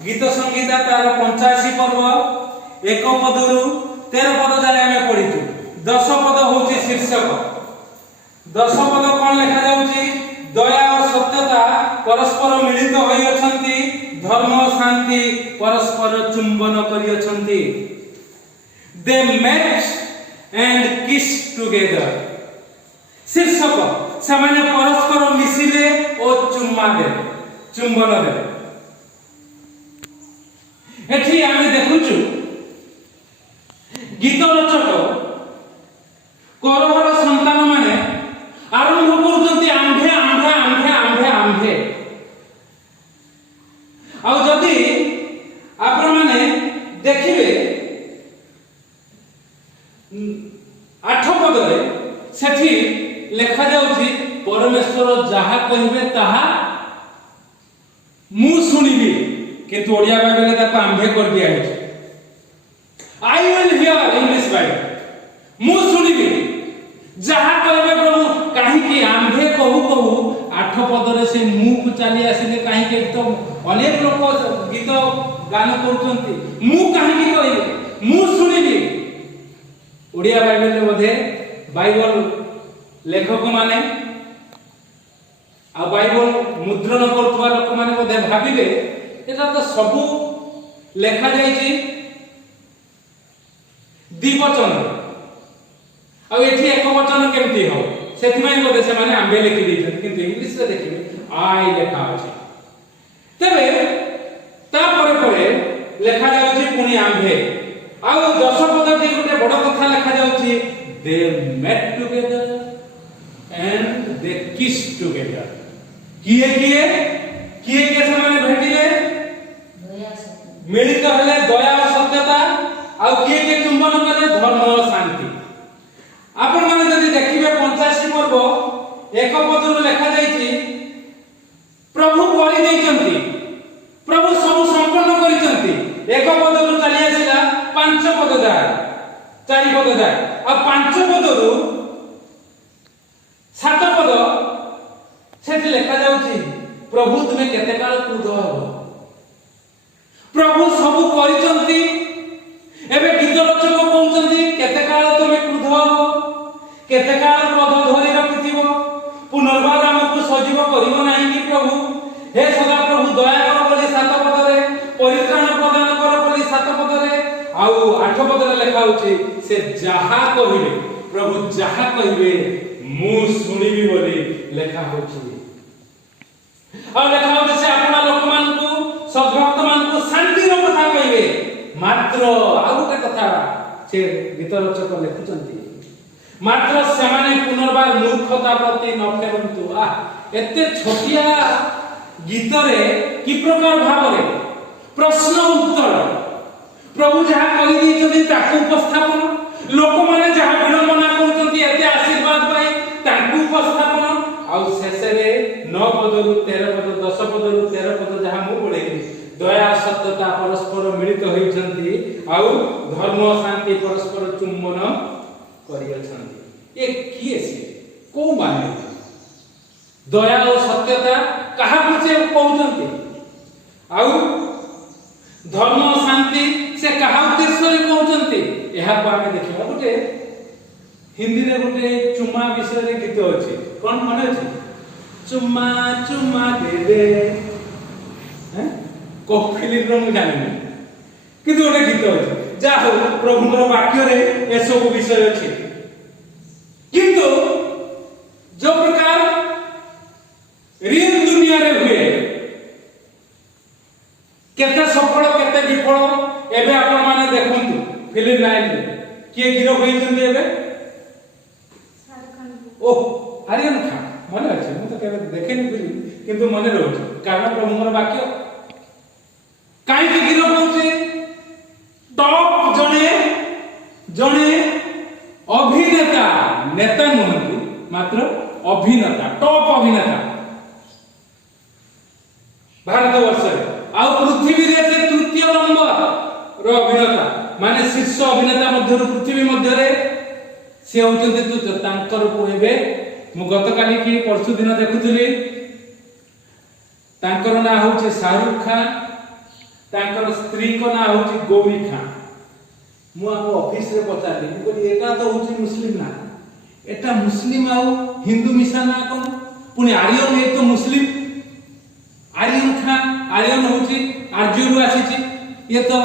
गीत संगीता तार 85 पर्व 1 पदरु 13 पद जाए आमे पढितु। 10 पद होची शीर्षक। 10 पद कोन लिखा जाउची? दया और सत्यता परस्पर मिलित होई अछंती, धर्म शांति परस्पर चुंबन करी अछंती। दे मेट एंड किस टुगेदर। शीर्षक से परस्पर मिसिले और चुम्मा दे चुंबन दे। एठी आमे देखुचु गीत रचक करहर संतान माने आरंभ करजंती आंभे आंभे आंभे आंभे आंभे। आ जदि आपण माने देखिबे 8 पदरे सेठी लिखा जाउची परमेश्वर जहा कहिबे ताहा मु सुनिबी, किंतु ओडिया बाइबल ताको आंभे कर दिया है। I will hear English Bible मु सुनिबी जहा कहबे प्रभु। काहे कि आंभे कहू कहू 8 पदरे से मु को चली आसिले। काहे कि तो अनेक लोक गीत गान करचंती, मु काहे कि कहबे मु सुनिबी। ओडिया बाइबल रे बधे बाइबल लेखक माने आ बाइबल मुद्रण करथुवा लोक माने बधे भाबिबे एटा तो सबु लेखा जाइछि द्विवचन। आ एठी एक वचन केमती हो सेथिमाई बधे से माने आंबे लिखि दैछन, किंतु इंग्लिश रे देखिबे आई लेखा अछि। तबे ता परे परे लेखा जाउछि पुनी आंबे। आ 10 पद के गोटे बड़ कथा लेखा जाउछि they met together and they kiss together. किए किए किए के समाने भेटिले मिलित हेले दया और सत्यता। आ किए के चुंबन कले धर्म और शांति। आपण माने जदि देखिबे 85 पर्व 1 पदरु लेखा जाईछि प्रभु करि दैचंती, प्रभु सब संपन्न करिसंती। 1 पदरु चली आसिला 5 पद जाय 4 पद जाय। आ 5 पदरु 7 पद सेठी लेखा जाउछि प्रभु तुमे केते काल क्रोध हो। प्रभु सब करिसंती। एबे गीत रचक कहउचंती केते काल तुमे क्रोध हो, केते काल क्रोध धरि रखिथिबो। पुनर्बार हमकु सजीव करिवो नाही कि प्रभु। हे सदा प्रभु दया कर बोली 7 पदरे, परित्राण प्रदान कर बोली 7 पदरे। आउ 8 पदरे लेखा होछि से जहा कहिबे प्रभु जहा कहिबे मु सुनिबी बोली लेखा होछि। आ लेखा होछि से आपना लोक मानकु सद्भक्त मानकु शांति रो कथा कहिबे। मात्र आ गोटे कथा से गीत रचक लेखुचंती मात्र सेमाने पुनर्बार मूर्खता प्रति न फेरंतु। आ एते छोटिया गीत रे कि प्रकार भावरे प्रश्न उत्तर प्रभु जहा कहि दैछथि ताकू उपस्थापन। लोक माने जहा विडंबना करचंती एते आशीर्वाद पाई ताकू उपस्थापन। आ शेषे रे 9 पदरु 13 पद 10 पदरु 13 पद जहा मु पढेली दया सत्यता परस्पर मिलित होइछंती। आ धर्म शांति परस्पर चुंबन करि अछंती। ए किए से को माने दया और सत्यता कहा कुछ कहउचंती। आ धर्म शांति से कहा उद्देश्य रे कहउचंती। एहा को आमे देखिबा गोटे हिंदी रे गोटे चुम्मा विषय रे गीत अछि। कोन माने अछि? चुम्मा चुम्मा दे दे हैं को फिल्म रो मु जानि किंतु गोटे गीत अछि। जा हो प्रभुर वाक्य रे ए सब विषय अछि। किंतु जो प्रकार रियल दुनिया रे हुए केते सफल केते विफल एबे आपण माने देखंतु फिल्म लाइन रे किए गिरो होइछन्ती एबे ओ आर्यन खान मने अछि। मु तो केबे देखेनि फिल्म किंतु मने रहउछि कारण प्रभुर वाक्य काई कि गिरो होउछि टॉप जने जने अभिनेता नेता नहंती मात्र अभिनेता टॉप अभिनेता भारतवर्ष आ पृथ्वी रे से तृतीय नंबर रो अभिनेता माने शीर्ष अभिनेता मध्य पृथ्वी मध्य रे से होचंती तो तांकर को एबे मु गतकाली की परसु दिन देखुथली तांकर ना होचे शाहरुख खान तांकर स्त्री को ना होची गौरी खां। मु आप ऑफिस रे पचारली बोली एटा तो होची मुस्लिम ना, एटा मुस्लिम आउ हिंदू मिसा ना कोन पुनी आर्यन ए तो मुस्लिम आर्यन खां आर्यन होची आर्यन आसीची ये तो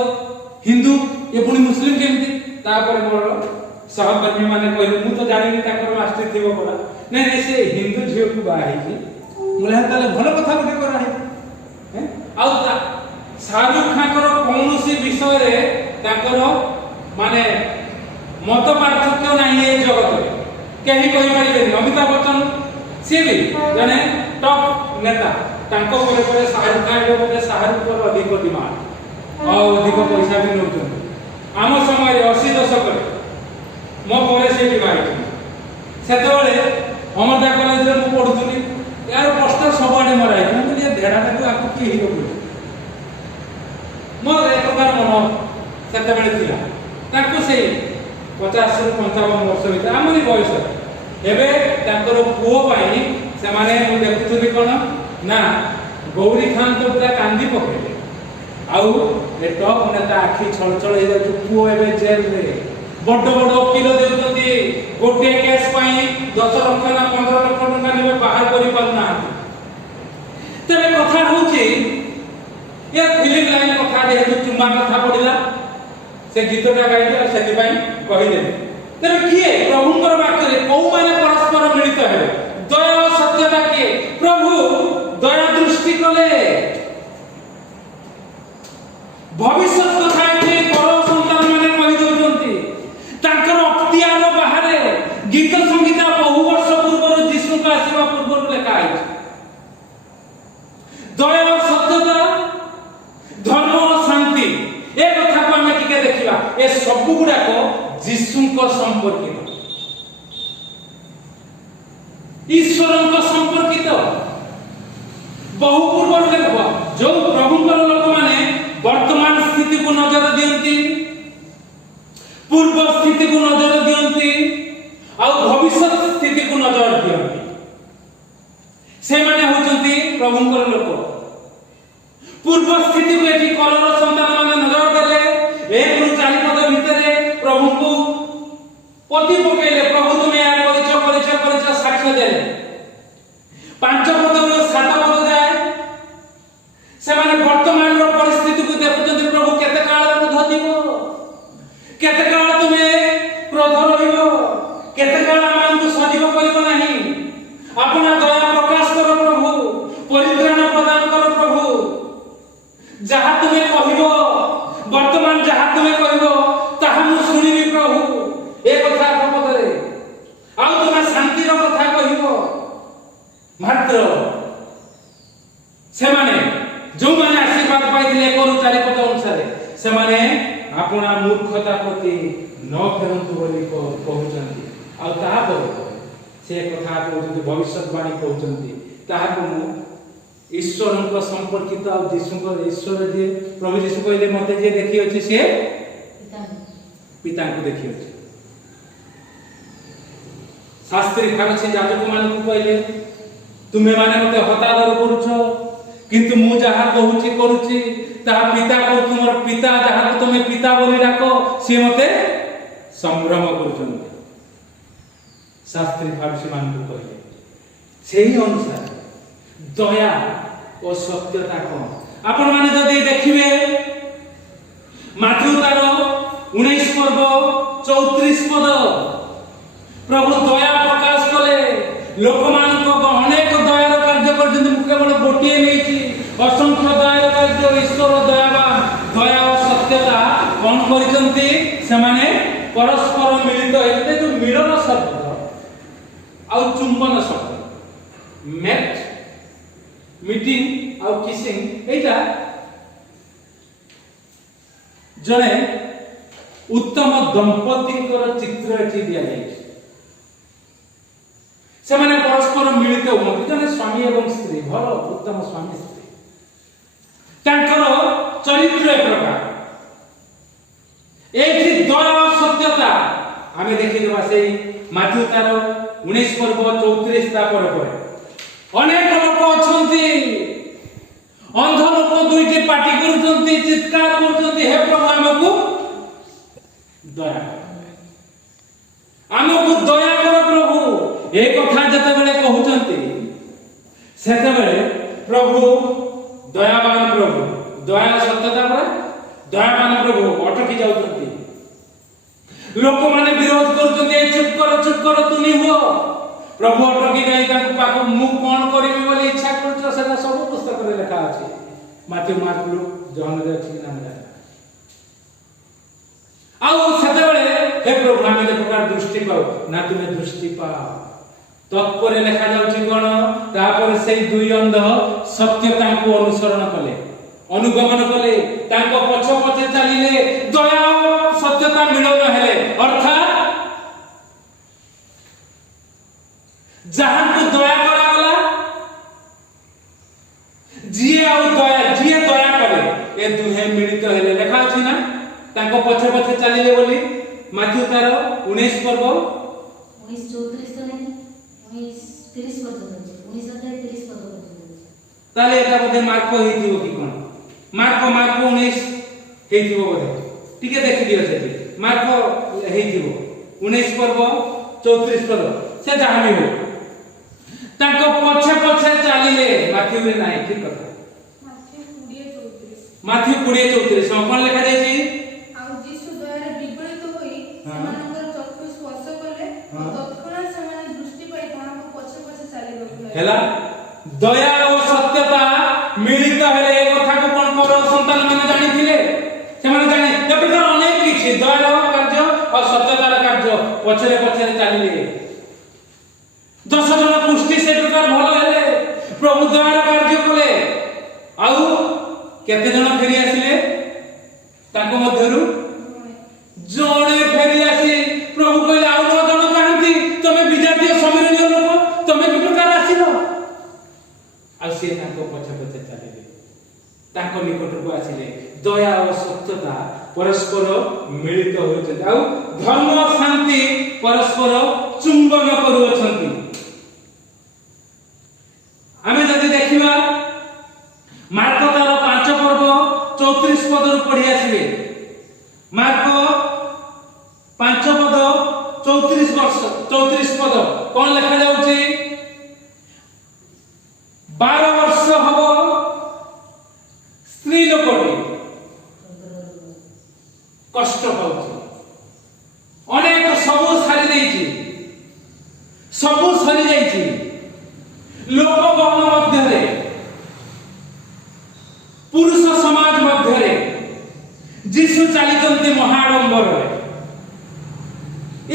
हिंदू ये पुनी मुस्लिम केमती तापर मोर सहकर्मी माने कहले मु तो जानि ताकर मास्टर थिबो कोला नै नै से हिंदू झियो को बाही छी मुले ताले भलो कथा गुटे करा है हैं आउ ता शाहरुख खान कर कोनोसी विषय रे ताकर माने मत पार्थक्य नाही ए जगत रे केही कहि पारिबे अमिताभ बच्चन से भी जने टॉप नेता तांको परे परे शाहरुख खान रो परे शाहरुख पर अधिक डिमांड और अधिक पैसा भी नउतन आम समय 80 दशक रे मो परे से विवाहित सेतबेले अमरदा कॉलेज रे मु पढुतली यार पोस्टर सबआडे मराई मु ये धेडाटा को आकु की हिरो मोर एक बार मन सेतबेले थिला ताको से 50 से 55 वर्ष भीतर आमरी बयस एबे ताकर पुओ पाई से माने मु देखुतली कोन ना गौरी खान तो पूरा कांदी पकेले आउ ए टॉप नेता आखि छलछल हे जाय पुओ एबे जेल रे बड़ बड़ वकील देउतती गोटे केस पाई 10 लाख ना 15 लाख टका नेबे बाहर करि पारना तबे कथा होची ये फिल्म लाइन कथा जे चुम्मा कथा पडिला से गीतटा गाइला सेति पाई कहि दे तबे किए प्रभुकर वाक्य रे को माने परस्पर मिलित हेबे दया सत्यता के प्रभु दया दृष्टि कले भविष्य कथा एठी बड़ संतान माने कहि दोजंती तांकर अख्तियार बाहरे गीत संगीता बहु वर्ष पूर्व जीशु का आसीबा पूर्व लेखा है दया सत्यता धर्म शांति ए कथा को हम टिके देखिबा ए सब गुडा को जीशु को संपर्कित ईश्वर को संपर्कित बहु पूर्व देखो जो प्रभुकर लोक माने वर्तमान स्थिति को नजर दियंती पूर्व स्थिति को नजर दियंती आ भविष्य स्थिति को नजर दियंती से माने होचंती प्रभुकर लोक पूर्व स्थिति को एठी कलर संतान माने नजर देले एक रु 4 पद भितरे प्रभु को पति पकेले प्रभु तुमे या परिचय साक्ष्य देले 5 पद रु 7 पद जाय से माने वर्तमान रो परिस्थिति को देखुचंती प्रभु केते काल क्रोध दिबो केते काल तुमे क्रोध रहिबो केते काल मान को सजीव करिबो नाही अपना दया प्रकाश करो प्रभु परित्राण प्रदान करो प्रभु जहा तुमे कहिबो वर्तमान जहा तुमे कहिबो ताहा मु सुनिबी प्रभु ए कथा पदरे आ तुमे शांति रो कथा कहिबो मात्र से माने जो माने आशीर्वाद पाइथिले करू 4 पद अनुसार से माने अपना मूर्खता प्रति न फेरंतु बोली कहउचंती आ ताहा पर से कथा कहउचंती भविष्यवाणी कहउचंती ताहा को ईश्वर को संपर्कित आ जीशु को ईश्वर जे प्रभु जीशु कहले मते जे देखि अछि से पिता को देखि अछि शास्त्री फरीसी याजक मान को कहले तुमे माने मते हतादर करूछो किंतु मु जहा कहूची करूची ता पिता को तुमर पिता जहा को तुमे पिता बोली डाको से मते संभ्रम करूछन शास्त्री फरीसी मान को कहले सेही अनुसार दया और सत्यता को आपण माने जदी देखिबे माथु तार 19 पर्व 34 पद प्रभु दया प्रकाश कले लोकमान को अनेक दयार कार्य करजंती मु केवल गोटिए नेछि असंख्य दयार कार्य ईश्वर दयावान दया और सत्यता कोन करजंती से माने परस्पर मिलित हेते जो मिलन शब्द आ चुंबन शब्द मेट मीटिंग आ किसिंग एटा जने उत्तम दंपति चित्र एठी दिया जाय से माने परस्पर मिलित होती जने स्वामी एवं स्त्री भल उत्तम स्वामी स्त्री तांकर चरित्र एक प्रकार एठी दया सत्यता आमे देखि देबा से माथु तार 19 पर्व 34 ता पर अनेक लोक अछंती अंध लोक दुईटी पाटी करूछंती चित्कार करूछंती हे प्रभु हमको दया हमको दया कर प्रभु ए कथा जते बेले कहउछंती सेते बेले प्रभु दयावान प्रभु दया सत्यता पर दयावान प्रभु अटकी जाउछंती लोक माने विरोध करूछंती चुप कर तू नहीं हो प्रभु अटकी गई ताको पाको मु कोन करबी बोली इच्छा करछ सेटा सब पुस्तक रे लिखा अछि माथि मार्क लुक जॉन रे अछि नाम जाय आउ सेते बेले हे प्रभु हमें जे प्रकार दृष्टि पाओ ना तुमे दृष्टि पाओ तत्पर लिखा जाउछि कोन तापर से दुई अंध सत्यता को अनुसरण कले अनुगमन कले ताको पछ पछे चलिले दया और सत्यता मिलन हेले अर्थात जहां को दया करा गला जिए दया करे ए दुहे मिलित हेले लिखा अछि ना ताको पछ पछे चलिले बोली माथ्यू तार 19 पर्व 19:34 तो नहीं 19:30 पद 19:30 पद ताले एटा बोधे मार्क हेतिबो कि कोन मार्क 19 हेतिबो बोधे टिके देखि दियो सेठी मार्क हेतिबो 19 पर्व 34 पद से जहां भी हो ताको पछे पछे चलिले माथ्यू रे नाही ठीक कथा माथ्यू 20:34 कोन लिखा जाय छी आ जीसु द्वारा विगलित होई समानकर चक्षु स्पर्श कले तत्क्षणात समान दृष्टि पाई ताहाको पछे पछे चलिबो हेला दया और सत्यता मिलित हेले ए कथा को कोन करो संतान माने जानि थिले से माने जानि ए प्रकार अनेक किछि दया कार्य और सत्यतार कार्य पछरे पछरे चलिले 10 जन पुष्टि से प्रकार भलो हेले प्रभु दयार कार्य कले आउ केते जन फेरी आसिले ताको मध्यरु जणे फेरी आसी प्रभु कहले आउ 9 जन काहंती तमे विजातीय समिरनीय लोक तमे कि प्रकार आसिलो आ से ताको पछ पछ चलिले ताको निकट को आसिले दया और सत्यता परस्पर मिलित होइते आ धर्म और शांति परस्पर चुंबन करूछंती आमे जदि देखिबा मार्क तार 5 पर्व 34 पद रु पढि आसीबे मार्क 5 पद 34 पद कोन लिखा जाउची 12 वर्ष हबो स्त्री लोकटी कष्ट पाउची अनेक सबु सारी देइची सबु सरी जाइची लोक गण मध्य रे पुरुष समाज मध्य रे जीसु चलितंती महाडंबर रे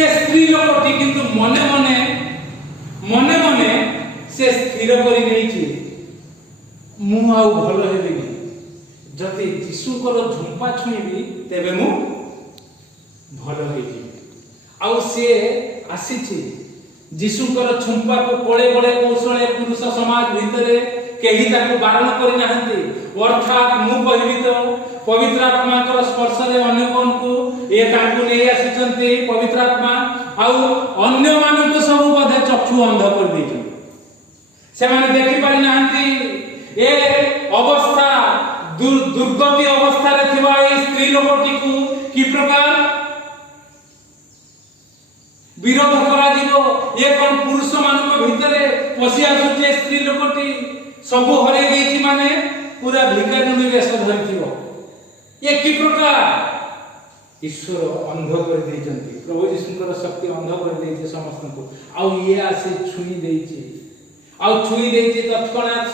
ए स्त्री लोकटी किंतु मने मने से स्थिर करी नेछि मु आउ भलो हेबी जति जीसुकर झुंपा छुईबी तेबे मु भलो हेबी आउ से आसीछि जीसुकर झुंपा को कोळे कोळे कौशले पुरुष समाज भितरे केही ताको बारण करि नाहंती अर्थात मु कहिबी तो पवित्र आत्मा कर स्पर्श रे अन्य कोन को ए ताको नै आसीचंती पवित्र आत्मा आउ अन्य मान को सब बधे चक्षु अंध कर देछि से माने देखि पारि नाहंती ए अवस्था दुर्गति अवस्था रे थिबा ए स्त्री लोकटी को की प्रकार विरोध करा दिबो ए कोन पुरुष मानक भितरे पसी आसुचे स्त्री लोकटी सब हरे गईची माने पूरा भिखारी वेश धरिथिबो ए की प्रकार ईश्वर अंध कर देइचंती प्रभु यीशुकर शक्ति अंध कर देइचे समस्त को आउ ये आसे छुई देइचे आउ छुई देइचे तत्क्षणात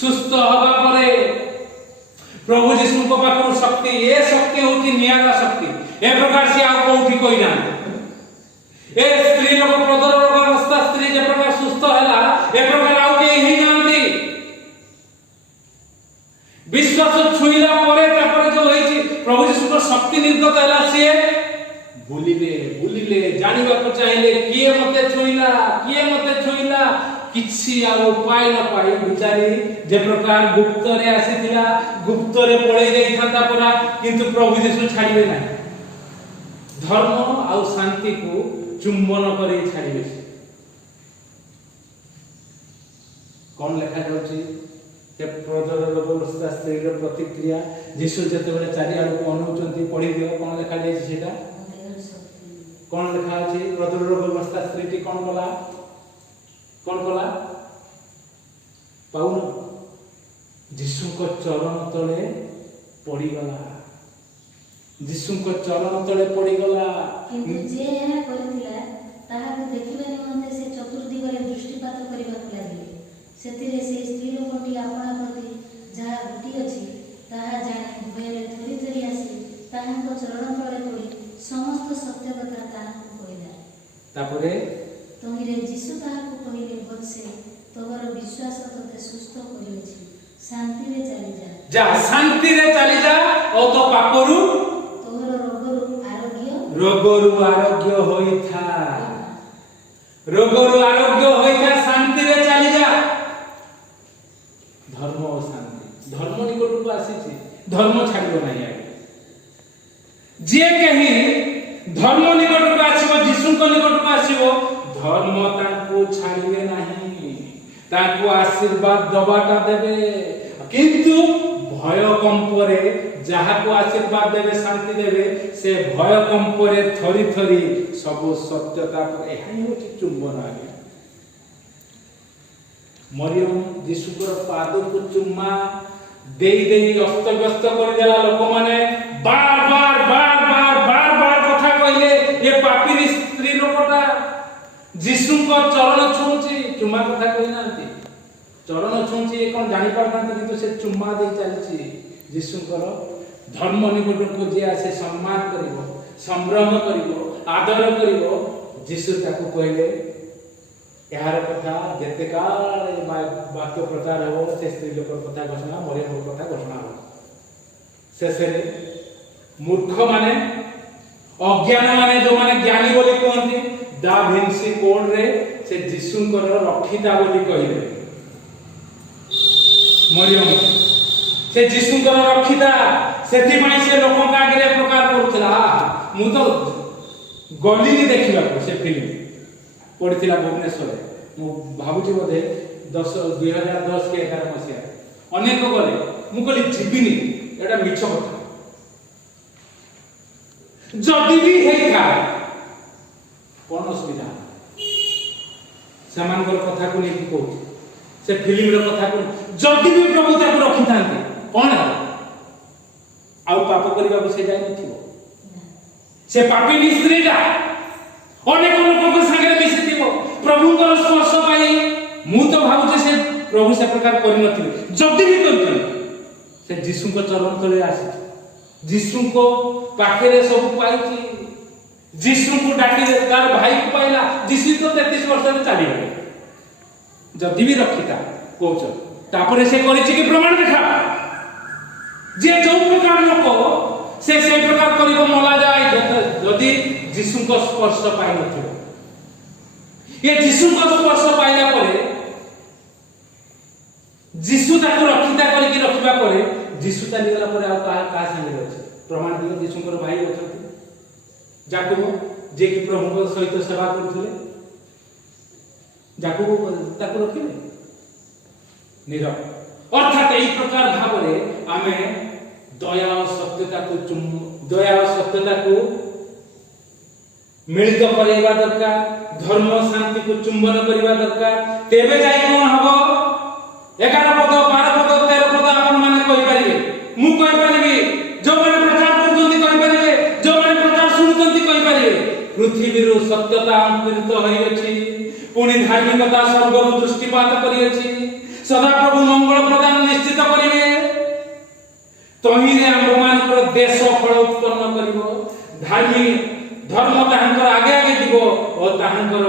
सुस्त हवा परे प्रभु यीशु को पाखु शक्ति ए शक्ति होती नियारा शक्ति ए प्रकार से आउ कोठी कोई ना ए स्त्री लोक प्रदर अवस्था स्त्री जे प्रकार सुस्त हला ए प्रकार आउ के ही नांती विश्वास छुईला परे तापर जो होईची प्रभु यीशु को शक्ति निर्गत हला से बुलिले जानिबा को चाहिले किए मते छुईला किछि आ उपाय न पाई बिचारी जे प्रकार गुप्त रे आसीथिला गुप्त रे पळै जाई थाता परा किंतु प्रभु यीशु छाडिबे ना धर्म आ शांति को चुंबन करे छाडिबे कौन लिखा जाउची ସେ ପ୍ରଜର ରୋଗଗ୍ରସ୍ତ ସ୍ତ୍ରୀର ପ୍ରତିକ୍ରିୟା ଯୀଶୁ ଯେତେବେଳେ ଚାରିଆଡ଼କୁ ଅନଉଛନ୍ତି ପଢି ଦିଅ କଣ ଲେଖାଯାଇଛି ସେଇଟା କଣ ଲେଖା ଅଛି ପ୍ରଜର ରୋଗଗ୍ରସ୍ତ ସ୍ତ୍ରୀଟି କଣ କଲା ପାଉନ ଯୀଶୁଙ୍କ ଚରଣ ତଳେ ପଡ଼ିଗଲା ଯୀଶୁଙ୍କ ଚରଣ ତଳେ ପଡ଼ିଗଲା କିନ୍ତୁ ଯେ ଏହା କରିଥିଲା ତାହାକୁ ଦେଖିବା ନିମନ୍ତେ ସେ ଚତୁର୍ଦିଗରେ ଦୃଷ୍ଟିପାତ କରିବାକୁ ଲାଗିଲେ ସେଥିରେ ସେହି ସ୍ତ୍ରୀ ଲୋକଟି ଆପଣା ପ୍ରତି ଯାହା ଘଟିଅଛି ତାହା ଜାଣି ଭୟରେ ଥରି ଥରି ଆସି ତାହାଙ୍କ ଚରଣ ତଳେ ପଡ଼ି ସମସ୍ତ ସତ୍ୟ କଥା ତାହାକୁ କହିଲା ତାପରେ ତହିଁରେ ଯୀଶୁ ତାହାକୁ କହିଲେ ବତ୍ସେ ତୋର ବିଶ୍ୱାସ ତୋତେ ସୁସ୍ଥ କରିଅଛି ଶାନ୍ତିରେ ଚାଲିଯା ଯା ଶାନ୍ତିରେ ଚାଲିଯା ଓ ତୋ ପାପରୁ ତୋର ରୋଗରୁ ଆରୋଗ୍ୟ ହୋଇଥା ରୋଗରୁ ଆରୋଗ୍ୟ ହୋଇଥା ଶାନ୍ତିରେ ଚାଲିଯା ଧର୍ମ ଓ ଶାନ୍ତି ଧର୍ମ ନିକଟକୁ ଆସିଛି ଧର୍ମ ଛାଡ଼ିବ ନାହିଁ ଆଜ୍ଞା ଯିଏ କେହି ଧର୍ମ ନିକଟକୁ ଆସିବ ଯୀଶୁଙ୍କ ନିକଟକୁ ଆସିବ ଧର୍ମ ତାଙ୍କୁ ଛାଡ଼ିବେ ନାହିଁ ତାଙ୍କୁ ଆଶୀର୍ବାଦ ଦବାଟା ଦେବେ କିନ୍ତୁ ଭୟ କମ୍ପରେ ଯାହାକୁ ଆଶୀର୍ବାଦ ଦେବେ ଶାନ୍ତି ଦେବେ ସେ ଭୟ କମ୍ପରେ ଥରି ଥରି ସବୁ ସତ୍ୟତା ଏହା ହିଁ ହେଉଛି ଚୁମ୍ବନ ଆଜ୍ଞା ମରିୟମ ଯୀଶୁଙ୍କର ପାଦକୁ ଚୁମ୍ମା ଦେଇ ଦେଇ ଅସ୍ତବ୍ୟସ୍ତ କରିଦେଲା ଲୋକମାନେ ବାର କଥା କହିଲେ ଏ ପାପିନି ସ୍ତ୍ରୀ ଲୋକଟା ଯୀଶୁଙ୍କ ଚରଣ ଛୁଉଁଛି ଚୁମ୍ମା କଥା କହିନାହାନ୍ତି ଚରଣ ଛୁଉଁଛି ଏ କ'ଣ ଜାଣିପାରୁନାହାନ୍ତି କିନ୍ତୁ ସେ ଚୁମ୍ମା ଦେଇ ଚାଲିଛି ଯୀଶୁଙ୍କର ଧର୍ମ ନିକଟକୁ ଯିଏ ଆସେ ସମ୍ମାନ କରିବ ସମ୍ଭ୍ରମ କରିବ ଆଦର କରିବ ଯୀଶୁ ତାକୁ କହିଲେ ଏହାର କଥା ଯେତେ କାଳ ବାକ୍ୟ ପ୍ରଚାର ହେବ ସେ ସ୍ତ୍ରୀ ଲୋକର କଥା ଘୋଷଣା ମରିୟମଙ୍କ କଥା ଘୋଷଣା ହେବ ଶେଷରେ ମୂର୍ଖମାନେ ଅଜ୍ଞାନମାନେ ଯେଉଁମାନେ ଜ୍ଞାନୀ ବୋଲି କୁହନ୍ତି ଦା ଭିନ୍ସି କୋଡରେ ସେ ଯୀଶୁଙ୍କର ରକ୍ଷିତା ବୋଲି କହିଲେ ମରିୟମ ସେ ଯୀଶୁଙ୍କର ରକ୍ଷିତା ସେଥିପାଇଁ ସେ ଲୋକଙ୍କ ଆଗରେ ପ୍ରକାର କରୁଥିଲା ମୁଁ ତ ଗଲିନି ଦେଖିବାକୁ ସେ ଫିଲ୍ମ ପଡ଼ିଥିଲା ଭୁବନେଶ୍ୱରରେ ମୁଁ ଭାବୁଛି ବୋଧେ 2010 କି 11 ମସିହାରେ ଅନେକ ଗଲେ ମୁଁ କହିଲି ଯିବିନି ଏଇଟା ମିଛ କଥା ଯଦି ବି ହେଇଥାଏ କ'ଣ ଅସୁବିଧା ସେମାନଙ୍କର କଥାକୁ ନେଇକି କହୁଛି ସେ ଫିଲ୍ମର କଥାକୁ ଯଦି ବି ପ୍ରଭୁ ତାକୁ ରଖିଥାନ୍ତି କ'ଣ ହେଲା ଆଉ ପାପ କରିବାକୁ ସେ ଯାଇନଥିବ ସେ ପାପିନୀ ସ୍ତ୍ରୀଟା ଅନେକ ଲୋକଙ୍କ ସାଙ୍ଗରେ ମିଶିଥିବ ପ୍ରଭୁଙ୍କର ସ୍ପର୍ଶ ପାଇଁ ମୁଁ ତ ଭାବୁଛି ସେ ପ୍ରଭୁ ସେ ପ୍ରକାର କରିନଥିବେ ଯଦି ବି କରିଥାନ୍ତି ସେ ଯୀଶୁଙ୍କ ଚରଣ ତଳେ ଆସିଛି ଯୀଶୁଙ୍କ ପାଖରେ ସବୁ ପାଇଛି ଯୀଶୁଙ୍କୁ ଡାକିଲେ ତାର ଭାଇକୁ ପାଇଲା ଯୀଶୁ ତ 33 ବର୍ଷରେ ଚାଲିଗଲେ ଯଦି ବି ରଖିତା କହୁଛ ତାପରେ ସେ କରିଛି କି ପ୍ରମାଣ ଦେଖା ଯେ ଯୋଉ ପ୍ରକାର ଲୋକ ସେ ସେଇ ପ୍ରକାର କରିବ ମଲା ଯାଏ ଯଦି ଯୀଶୁଙ୍କ ସ୍ପର୍ଶ ପାଇନଥିବ ଏ ଯୀଶୁଙ୍କ ସ୍ପର୍ଶ ପାଇଲା ପରେ ଯୀଶୁ ତାକୁ ରକ୍ଷିତା କରିକି ରଖିବା ପରେ ଯୀଶୁ ଚାଲିଗଲା ପରେ ଆଉ କାହା ସାଙ୍ଗରେ ଅଛି ପ୍ରମାଣ ଦିଅ ଯୀଶୁଙ୍କର ଭାଇ ଅଛନ୍ତି ଯାକୁବ ଯିଏକି ପ୍ରଭୁଙ୍କ ସହିତ ସେବା କରୁଥିଲେ ଯାକୁବ ତାକୁ ରଖିଲେ ନିରବ ଅର୍ଥାତ୍ ଏହି ପ୍ରକାର ଭାବରେ ଆମେ ଦୟା ଓ ସତ୍ୟତାକୁ ମିଳିତ କରିବା ଦରକାର ଧର୍ମ ଶାନ୍ତିକୁ ଚୁମ୍ବନ କରିବା ଦରକାର ତେବେ ଯାଇ କ'ଣ ହବ 11 ପଦ 12 ପଦ 13 ପଦ ଆପଣମାନେ କହିପାରିବେ ମୁଁ କହିପାରିବି ଯେଉଁମାନେ ପ୍ରଚାର କରୁଛନ୍ତି କହିପାରିବେ ଯେଉଁମାନେ ପ୍ରଚାର ଶୁଣୁଛନ୍ତି କହିପାରିବେ ପୃଥିବୀରୁ ସତ୍ୟତା ଅଙ୍କୁରିତ ହୋଇଅଛି ପୁଣି ଧାର୍ମିକତା ସ୍ୱର୍ଗରୁ ଦୃଷ୍ଟିପାତ କରିଅଛି ସଦାପ୍ରଭୁ ମଙ୍ଗଳ ପ୍ରଦାନ ନିଶ୍ଚିତ କରିବେ ତହିଁରେ ଆମ୍ଭମାନଙ୍କର ଦେଶ ଫଳ ଉତ୍ପନ୍ନ କରିବ ଧର୍ମ ତାହାଙ୍କର ଆଗେ ଆଗେ ଯିବ ଓ ତାହାଙ୍କର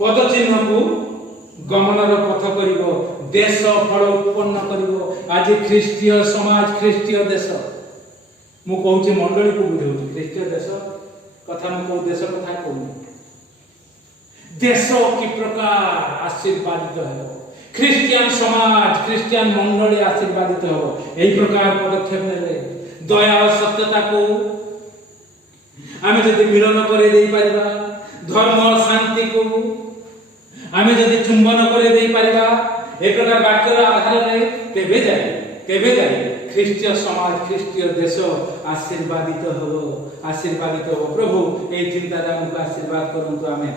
ପଦଚିହ୍ନକୁ ଗମନର ପଥ କରିବ ଦେଶ ଫଳ ଉତ୍ପନ୍ନ କରିବ ଆଜି ଖ୍ରୀଷ୍ଟୀୟ ସମାଜ ଖ୍ରୀଷ୍ଟୀୟ ଦେଶ ମୁଁ କହୁଛି ମଣ୍ଡଳୀକୁ ବୁଝାଉଛି ଖ୍ରୀଷ୍ଟୀୟ ଦେଶ କଥା ମୁଁ କୋଉ ଦେଶ କଥା କହୁନି ଦେଶ କି ପ୍ରକାର ଆଶୀର୍ବାଦିତ ହେବ ଖ୍ରୀଷ୍ଟିଆନ ସମାଜ ଖ୍ରୀଷ୍ଟିଆନ ମଣ୍ଡଳୀ ଆଶୀର୍ବାଦିତ ହେବ ଏହି ପ୍ରକାର ପଦକ୍ଷେପ ନେଲେ ଦୟା ଓ ସତ୍ୟତାକୁ ଆମେ ଯଦି ମିଳନ କରି ଦେଇପାରିବା ଧର୍ମ ଶାନ୍ତିକୁ आमे जदि चुंबन करे दे परिबा ए प्रकार वाक्यर आधार रे तेबे जाय ख्रीष्टीय समाज ख्रीष्टीय देश आशीर्वादित हो प्रभु ए चिंता हमको आशीर्वाद करंतु आमेन।